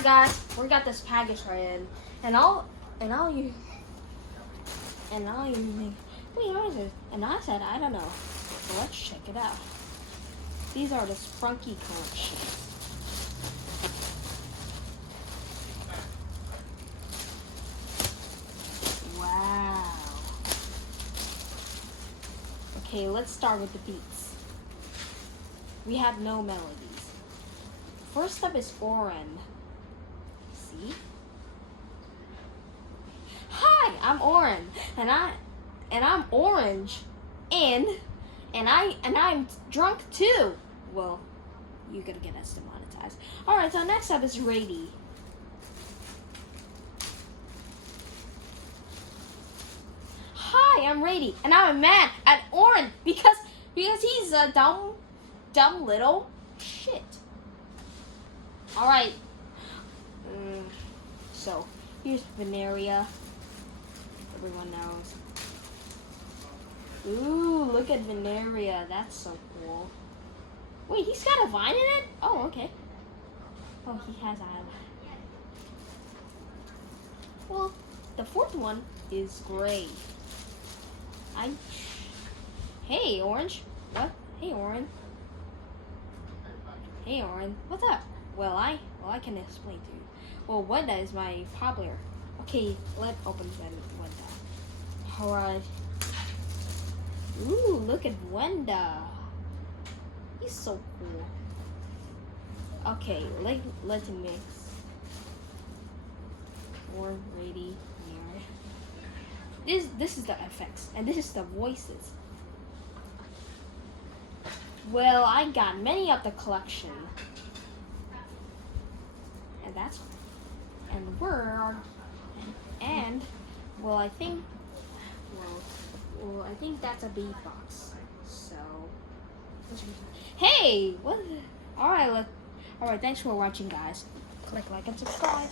Alright guys, we got this package right in. And now you think, wait, what is it? And I said, I don't know. So let's check it out. These are the Sprunki collection. Wow. Okay, let's start with the beats. We have no melodies. First up is Oren. See? Hi, I'm Oren, and I'm orange, and I'm drunk too. Well, you're gonna get us demonetized. All right, so next up is Rady. Hi, I'm Rady, and I'm mad at Oren because he's a dumb little shit. All right. So here's Veneria. Everyone knows. Ooh, look at Veneria. That's so cool. Wait, he's got a vine in it? Oh, okay. Oh, he has eyeliner. Well, the fourth one is gray. Hey, Orange. What? Hey, Oren. Hey, Oren. What's up? Well, I can explain to you. Well, Wenda is my popular. Okay, let's open Wenda. Alright. Ooh, look at Wenda. He's so cool. Okay, let's mix. More Rady here. This is the effects, and this is the voices. Well, I got many of the collection. And that's, and well, I think that's a beatbox. So, hey, what? All right, thanks for watching, guys. Click like and subscribe.